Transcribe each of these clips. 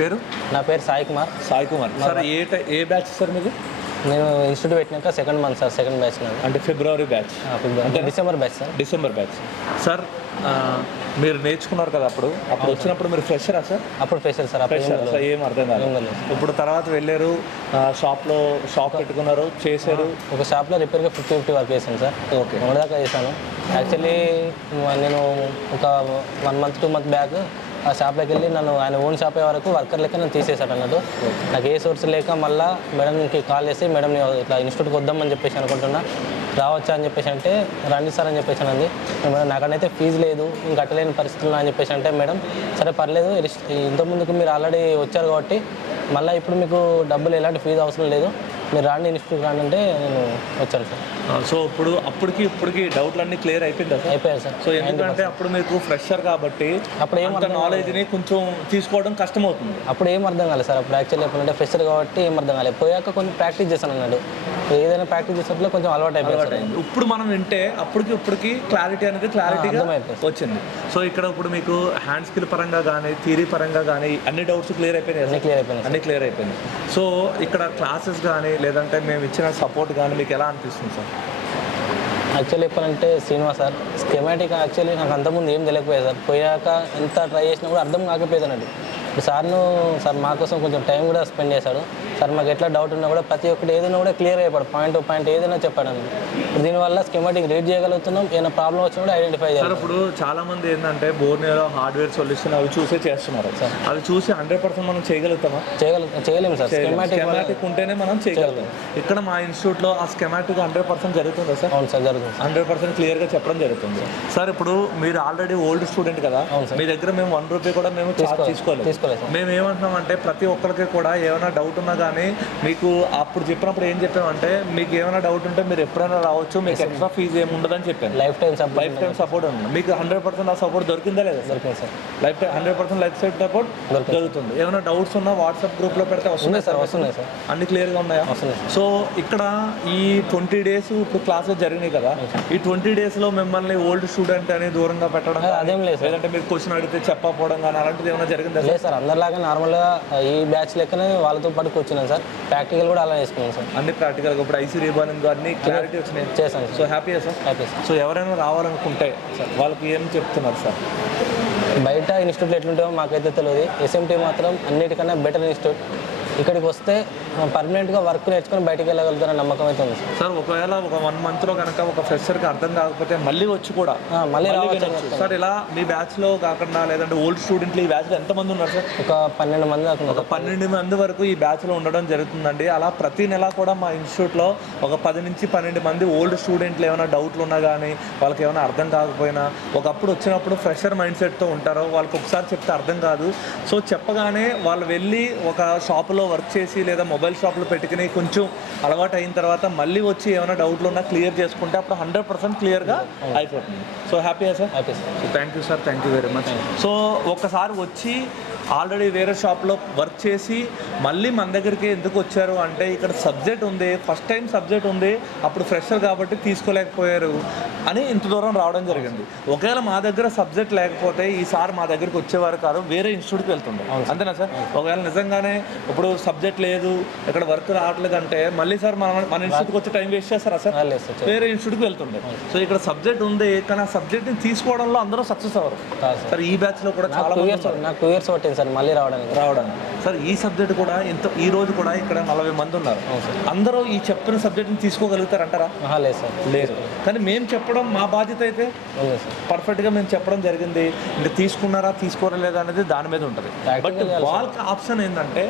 పేరు? నా పేరు సాయి కుమార్. సార్ ఏ బ్యాచ్ సార్ మీది? నేను ఇన్స్టిట్యూట్ పెట్టినాక second month sir, second batch నాది. అంటే ఫిబ్రవరి బ్యాచ్? అంటే December batch sir. December batch. Sir మీరు నేర్చుకున్నారు కదా అప్పుడు వచ్చినప్పుడు మీరు ఫ్రెషరా సార్? అప్పుడు ఫ్రెషర్ సార్. ఫ్రెషర్ ఏం అర్థం కాదు. ఇప్పుడు తర్వాత వెళ్ళారు, షాప్ పెట్టుకున్నారు, చేశారు. ఒక షాప్లో రిపేర్గా 50-50 వర్క్ చేశాను సార్. ఓకే. మొదటిదాకా చేశాను. యాక్చువల్లీ నేను ఒక 1 month 2 months బ్యాక్ ఆ షాప్లోకి వెళ్ళి నన్ను ఆయన ఓన్ షాప్ అయ్యే వరకు వర్కర్ లెక్క నన్ను తీసేశాడు అన్నట్టు. నాకు ఏ సోర్స్ లేక మళ్ళీ మేడంకి కాల్ చేసి, మేడం ఇట్లా ఇన్స్టిట్యూట్కి వద్దామని చెప్పేసి అనుకుంటున్నా, రావచ్చా అని చెప్పేసి అంటే, రండి సార్ అని చెప్పేసి అంది. మేడం నాకనైతే ఫీజు లేదు, ఇంక కట్టలేని పరిస్థితులు అని చెప్పేసి అంటే, మేడం సరే పర్లేదు, ఇంతకుముందుకు మీరు ఆల్రెడీ వచ్చారు కాబట్టి మళ్ళీ ఇప్పుడు మీకు డబ్బులు ఎలాంటి ఫీజు అవసరం లేదు, మీరు రాండి ఇన్స్టిట్యూట్ రాండి అంటే నేను వచ్చాను సార్. సో ఇప్పటికి డౌట్లు అన్నీ క్లియర్ అయిపోయిందా సార్? అయిపోయాయి సార్. సో ఎందుకంటే అప్పుడు మీకు ఫ్రెషర్ కాబట్టి అప్పుడు ఏం నాలెడ్జ్ని కొంచెం తీసుకోవడం కష్టం అవుతుంది. అప్పుడు ఏం అర్థం కాలేదు సార్. అప్పుడు యాక్చువల్లీ ఎప్పుడంటే ఫ్రెషర్ కాబట్టి ఏం అర్థం కాలేదు. పోయాక కొంచెం ప్రాక్టీస్ చేశాను అన్నాడు. ఏదైనా ప్రాక్టీస్ చేసినప్పుడు కొంచెం అలవాటు అయిపోయింది. ఇప్పుడు మనం వింటే ఇప్పటికి క్లారిటీగా వచ్చింది. సో ఇక్కడ ఇప్పుడు మీకు హ్యాండ్ స్కిల్ పరంగా కానీ థియరీ పరంగా కానీ అన్ని డౌట్స్ క్లియర్ అయిపోయినాయి. అన్ని క్లియర్ అయిపోయినాయి. సో ఇక్కడ క్లాసెస్ కానీ లేదంటే మేము ఇచ్చిన సపోర్ట్ కానీ మీకు ఎలా అనిపిస్తుంది సార్? యాక్చువల్లీ చెప్పాలంటే శ్రీనివాస్ సార్ స్కెమాటిక్ యాక్చువల్లీ నాకు అంతకుముందు ఏం తెలియకపోయేది సార్. పోయాక ఎంత ట్రై చేసినా కూడా అర్థం కాకపోయేది అన్నట్టు. సార్ మా కోసం కొంచెం టైం కూడా స్పెండ్ చేశాడు. సార్ మాకు ఎట్లా డౌట్ ఉన్నా కూడా ప్రతి ఒక్కటి ఏదైనా కూడా క్లియర్ అయిపోయాడు. పాయింట్ ఏదైనా చెప్పాడు అండి. దీనివల్ల స్కెమాటిక్ రీడ్ చేయగలుగుతున్నాం. ఏదైనా ప్రాబ్లం వచ్చినా కూడా ఐడెంటిఫై చేయాలి. ఇప్పుడు చాలా మంది ఏంటంటే బోర్నియో హార్డ్వేర్ సొల్యూషన్ అవి చూసే చేస్తున్నారు సార్. అవి చూసి 100% మనం చేయగలుగుతామా? చేయలేము సార్. స్కెమాటిక్ ఉంటేనే మనం చేయగలుగుతాం. ఇక్కడ మా ఇన్స్టిట్యూట్లో ఆ స్కెమాటిక్ 100% జరుగుతుందా సార్? అవును సార్, జరుగుతుంది. 100% క్లియర్గా చెప్పడం జరుగుతుంది సార్. ఇప్పుడు మీరు ఆల్రెడీ ఓల్డ్ స్టూడెంట్ కదా, మీ దగ్గర మేము 1 రూపీ కూడా మేము తీసుకోలేదు. మేము ఏమంటున్నామంటే ప్రతి ఒక్కరికి కూడా ఏమైనా డౌట్ ఉన్నా కానీ మీకు అప్పుడు చెప్పినప్పుడు ఏం చెప్పామంటే, మీకు ఏమైనా డౌట్ ఉంటే మీరు ఎప్పుడైనా రావచ్చు, మీకు ఎక్స్ట్రా ఫీజు ఏమి ఉండదని చెప్పాను. లైఫ్ టైం సపోర్ట్ ఉంది. మీకు 100% ఆ సపోర్ట్ దొరికిందా లేదా? దొరికింది సార్. 100% లైఫ్ టైం సపోర్ట్ దొరుకుతుంది. ఏమైనా డౌట్స్ ఉన్నా వాట్సాప్ గ్రూప్లో పెడితే వస్తున్నాయి సార్? వస్తున్నాయి సార్. అన్ని క్లియర్గా ఉన్నాయా? సో ఇక్కడ ఈ 20 days ఇప్పుడు క్లాసెస్ జరిగినాయి కదా, ఈ 20 daysలో మిమ్మల్ని ఓల్డ్ స్టూడెంట్ అని దూరంగా పెట్టడం అదేం లేదు. లేదంటే మీరు క్వశ్చన్ అడిగితే చెప్పకపోవడం కానీ అలాంటిది ఏమైనా జరిగిందా? లేదు సార్, అందరిలాగా నార్మల్గా ఈ బ్యాచ్ లెక్కనే వాళ్ళతో పాటు కూర్చున్నాను సార్. ప్రాక్టికల్ కూడా అలా చేసుకున్నాను సార్. అన్ని ప్రాక్టికల్గా ఇప్పుడు ఐసీ రీబాలింగ్ అన్ని క్లారిటీ వచ్చినాయి చేశాను. సో హ్యాపీయా సార్? Happy sir. సో ఎవరైనా రావాలనుకుంటే వాళ్ళకి ఏం చెప్తున్నారు సార్? బయట ఇన్స్టిట్యూట్ ఎట్లుంటాయో మాకైతే తెలియదు. ఎస్ఎంటీ మాత్రం అన్నిటికన్నా బెటర్ ఇన్స్టిట్యూట్. ఇక్కడికి వస్తే పర్మనెంట్గా వర్క్ నేర్చుకొని బయటకు వెళ్ళగలుగుతారని నమ్మకం అయితే ఉంది సార్. ఒకవేళ ఒక 1 monthలో కనుక ఒక ఫ్రెషర్కి అర్థం కాకపోతే మళ్ళీ వచ్చి కూడా మళ్ళీ రావచ్చు సార్. ఇలా మీ బ్యాచ్లో కాకుండా లేదంటే ఓల్డ్ స్టూడెంట్లు ఈ బ్యాచ్లో ఎంతమంది ఉన్నారు సార్? ఒక 12 మంది. ఒక 12 మంది వరకు ఈ బ్యాచ్లో ఉండడం జరుగుతుందండి. అలా ప్రతి నెల కూడా మా ఇన్స్టిట్యూట్లో ఒక 10 నుంచి 12 మంది ఓల్డ్ స్టూడెంట్లు ఏమైనా డౌట్లు ఉన్నా కానీ, వాళ్ళకి ఏమైనా అర్థం కాకపోయినా, ఒకప్పుడు వచ్చినప్పుడు ఫ్రెషర్ మైండ్ సెట్తో ఉంటారో, వాళ్ళకి ఒకసారి చెప్తే అర్థం కాదు. సో చెప్పగానే వాళ్ళు వెళ్ళి ఒక షాపులో వర్క్ చేసి లేదా మొబైల్ షాప్లో పెట్టుకుని కొంచెం అలవాటు అయిన తర్వాత మళ్ళీ వచ్చి ఏమైనా డౌట్లు ఉన్నా క్లియర్ చేసుకుంటే అప్పుడు 100% క్లియర్గా అయిపోతుంది. సో హ్యాపీయా సార్? Happy sir. So thank you sir, thank you very much. So ఒక్కసారి వచ్చి ఆల్రెడీ వేరే షాప్లో వర్క్ చేసి మళ్ళీ మన దగ్గరికి ఎందుకు వచ్చారు అంటే, ఇక్కడ సబ్జెక్ట్ ఉంది, ఫస్ట్ టైం సబ్జెక్ట్ ఉంది, అప్పుడు ఫ్రెషర్ కాబట్టి తీసుకోలేకపోయారు అని ఇంత దూరం రావడం జరిగింది. ఒకవేళ మా దగ్గర సబ్జెక్ట్ లేకపోతే ఈసారి మా దగ్గరికి వచ్చేవారు కాదు, వేరే ఇన్స్టిట్యూట్కి వెళ్తుండే. అంతేనా సార్? ఒకవేళ నిజంగానే ఇప్పుడు సబ్జెక్ట్ లేదు, ఇక్కడ వర్క్ రావట్లేదు అంటే మళ్ళీ సార్ మన ఇన్స్టిట్యూట్కి వచ్చి టైం వేస్ట్ చేస్తారా సార్? వేరే ఇన్స్టిట్యూట్కి వెళ్తుండే. సో ఇక్కడ సబ్జెక్ట్ ఉంది, కానీ ఆ సబ్జెక్ట్ని తీసుకోవడంలో అందరూ సక్సెస్ అవ్వరు సార్. ఈ బ్యాచ్లో కూడా చాలా నాకు 2 years పట్టింది సార్ మళ్ళీ రావడానికి సార్. ఈ సబ్జెక్ట్ కూడా ఈ రోజు కూడా ఇక్కడ 40 మంది ఉన్నారు. అందరూ ఈ చెప్పిన సబ్జెక్ట్ని తీసుకోగలుగుతారంటారా? లేదు సార్, లేదు. కానీ మేము చెప్పడం మా బాధ్యత అయితే పర్ఫెక్ట్గా మేము చెప్పడం జరిగింది. ఇంకా తీసుకున్నారా తీసుకోరలేదా అనేది దాని మీద ఉంటుంది. బట్ వాళ్ళకి ఆప్షన్ ఏంటంటే,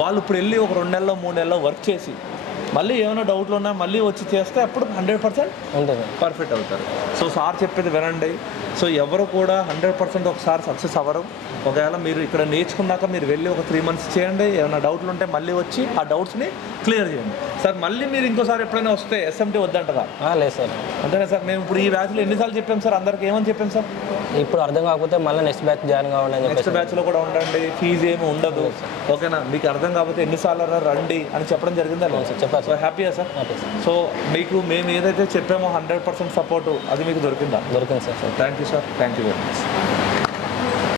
వాళ్ళు ఇప్పుడు వెళ్ళి ఒక 2 నెలల్లో 3 నెలల్లో వర్క్ చేసి మళ్ళీ ఏమైనా డౌట్లు ఉన్నా మళ్ళీ వచ్చి చేస్తే అప్పుడు 100% ఉంటుంది, పర్ఫెక్ట్ అవుతారు. సో సార్ చెప్పేది వినండి. సో ఎవరు కూడా 100% ఒకసారి సక్సెస్ అవ్వరు. ఒకవేళ మీరు ఇక్కడ నేర్చుకున్నాక మీరు వెళ్ళి ఒక 3 months చేయండి. ఏమైనా డౌట్లు ఉంటే మళ్ళీ వచ్చి ఆ డౌట్స్ని క్లియర్ చేయండి సార్. మళ్ళీ మీరు ఇంకోసారి ఎప్పుడైనా వస్తే ఎస్ఎంటీ వద్దంటారా? లేదు సార్. అంతేనా సార్? మేము ఇప్పుడు ఈ బ్యాచ్లో ఎన్నిసార్లు చెప్పాం సార్? అందరికి ఏమని చెప్పాం సార్? ఇప్పుడు అర్థం కాకపోతే మళ్ళీ నెక్స్ట్ బ్యాచ్ జాయిన్ కావండి. నెక్స్ట్ బ్యాచ్లో కూడా ఉండండి, ఫీజు ఏమి ఉండదు. ఓకేనా? మీకు అర్థం కాకపోతే ఎన్నిసార్లు రండి అని చెప్పడం జరిగిందా? చెప్పారు. సో హ్యాపీయా సార్? సో మీకు మేము ఏదైతే చెప్పామో 100% సపోర్టు అది మీకు దొరికిందా? దొరికింది sir. Thank you sir, thank you very much.